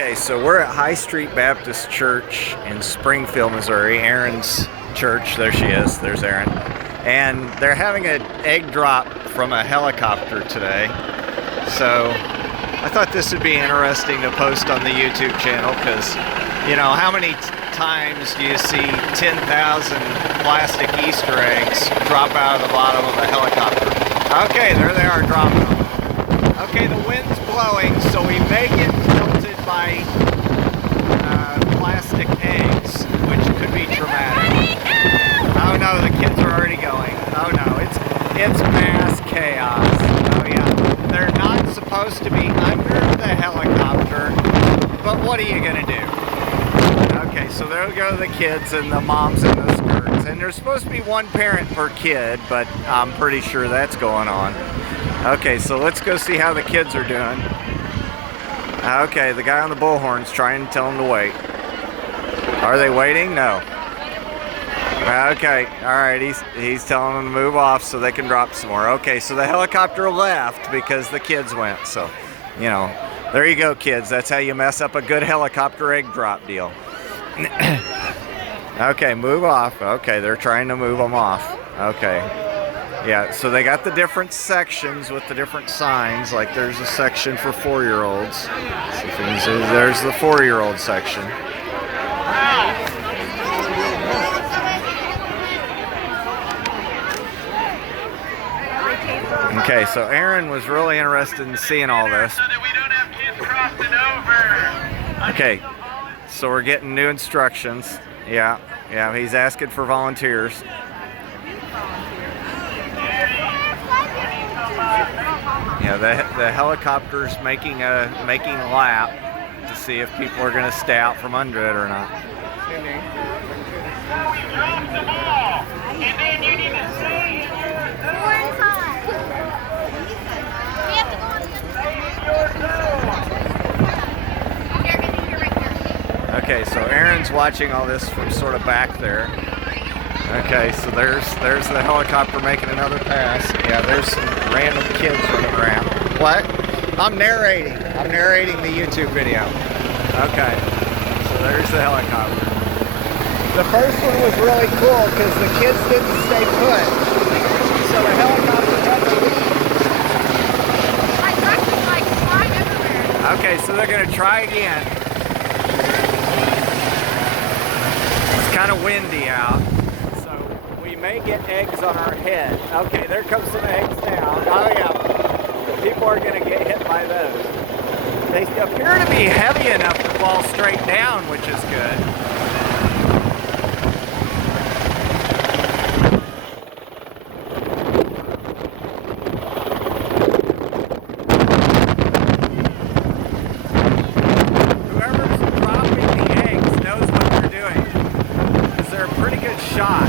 Okay, so we're at High Street Baptist Church in Springfield, Missouri. Erin's church, there she is, there's Erin. And they're having an egg drop from a helicopter today. So I thought this would be interesting to post on the YouTube channel because, you know, how many times do you see 10,000 plastic Easter eggs drop out of the bottom of a helicopter? Okay, there they are dropping them. Okay, the wind's blowing, so we may get tilted by plastic eggs, which could be traumatic. Oh no, the kids are already going. Oh no, it's mass chaos. Oh yeah, they're not supposed to be under the helicopter, but what are you gonna do? Okay, so there go the kids and the moms in the skirts, and there's supposed to be one parent per kid, but I'm pretty sure that's going on. Okay, so let's go see how the kids are doing. Okay, the guy on the bullhorn's trying to tell them to wait. Are they waiting? No. Okay, all right, he's telling them to move off so they can drop some more. Okay, so the helicopter left because the kids went. So, you know, there you go, kids. That's how you mess up a good helicopter egg drop deal. Okay, move off. Okay, they're trying to move them off. Okay. Yeah, so they got the different sections with the different signs. Like there's a section for 4-year-olds. There's the 4-year-old section. Okay, so Erin was really interested in seeing all this. Okay, so we're getting new instructions. Yeah, he's asking for volunteers. Yeah, the helicopter's making a lap to see if people are going to stay out from under it or not. Okay, so Erin's watching all this from sort of back there. Okay, so there's the helicopter making another pass. Yeah, there's some random kids running around. What? I'm narrating the YouTube video. Okay, so there's the helicopter. The first one was really cool because the kids didn't stay put. So the helicopter had to leave. My truck is like flying everywhere. Okay, so they're going to try again. It's kind of windy out. We may get eggs on our head. Okay, there comes some eggs down. Oh yeah, people are going to get hit by those. They appear to be heavy enough to fall straight down, which is good. Whoever's dropping the eggs knows what they're doing, because they're a pretty good shot.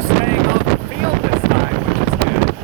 Staying off the field this time, which is good.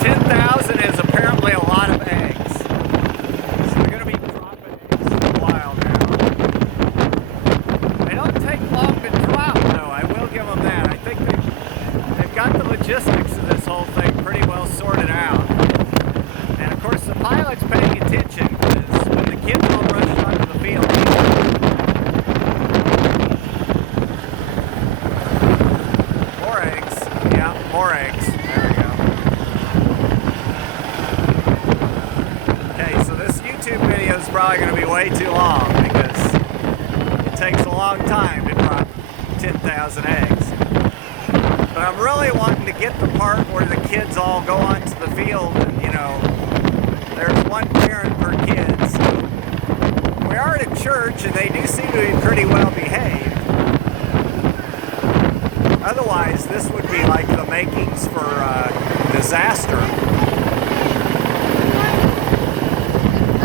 10,000 is apparently a lot of eggs. So they're going to be dropping eggs for a while now. They don't take long to drop, though. I will give them that. I think they've got the logistics of this whole thing pretty well sorted out. And of course, the pilot's paying attention because when the kids all rushed onto the field, more eggs. Yeah, more eggs. There we go. Okay, so this YouTube video is probably going to be way too long because it takes a long time to drop 10,000 eggs. But I'm really wanting to get the part where the kids all go onto the field and, you know, there's one parent per kid. So we are at a church and they do seem to be pretty well behaved. Otherwise, this would be like the makings for disaster.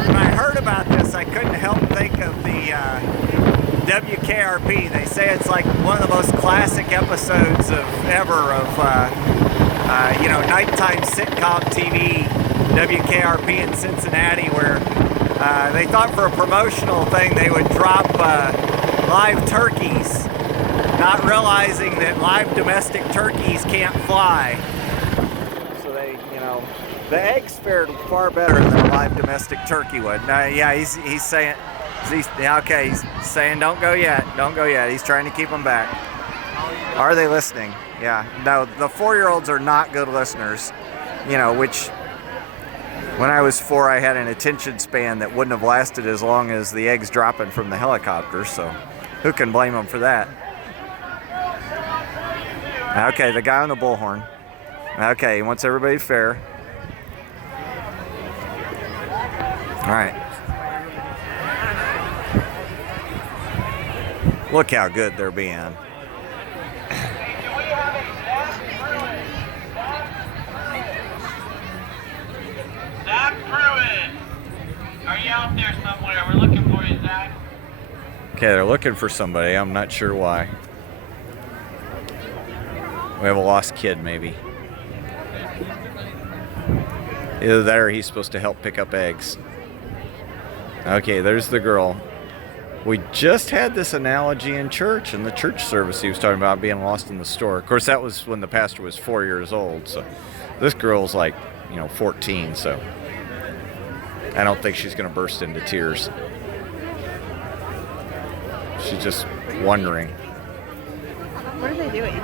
When I heard about this, I couldn't help think of the WKRP. They say it's like one of the most classic episodes ever of nighttime sitcom TV, WKRP in Cincinnati, where they thought for a promotional thing they would drop live turkeys, not realizing that live domestic turkeys can't fly. So they, the eggs fared far better than a live domestic turkey would. Yeah, he's saying, he's saying don't go yet, don't go yet. He's trying to keep them back. Are they listening? Yeah, no, the 4-year-olds are not good listeners, which when I was 4, I had an attention span that wouldn't have lasted as long as the eggs dropping from the helicopter, so who can blame them for that? Okay, the guy on the bullhorn. Okay, he wants everybody fair. All right. Look how good they're being. Zach Pruitt, are you out there somewhere? We're looking for you, Zach. Okay, they're looking for somebody. I'm not sure why. We have a lost kid, maybe. Either that or he's supposed to help pick up eggs. Okay, there's the girl. We just had this analogy in church, in the church service. He was talking about being lost in the store. Of course, that was when the pastor was 4 years old. So this girl's like, 14. So I don't think she's going to burst into tears. She's just wondering. What are they doing?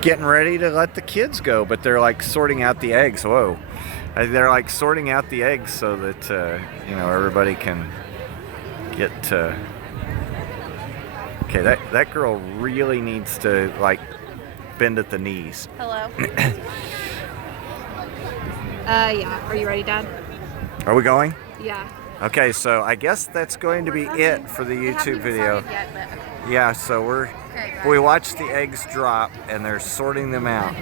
Getting ready to let the kids go, but they're like sorting out the eggs. Whoa. They're like sorting out the eggs so that, everybody can get to... Okay, that girl really needs to, bend at the knees. Hello? Yeah. Are you ready, Dad? Are we going? Yeah. Okay, so I guess that's going to be it for the YouTube video. Yet, but okay. Yeah, so Okay, we watched the eggs drop and they're sorting them out.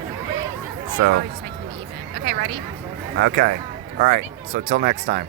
So, just making them even. Okay, ready? okay. All right, so till next time.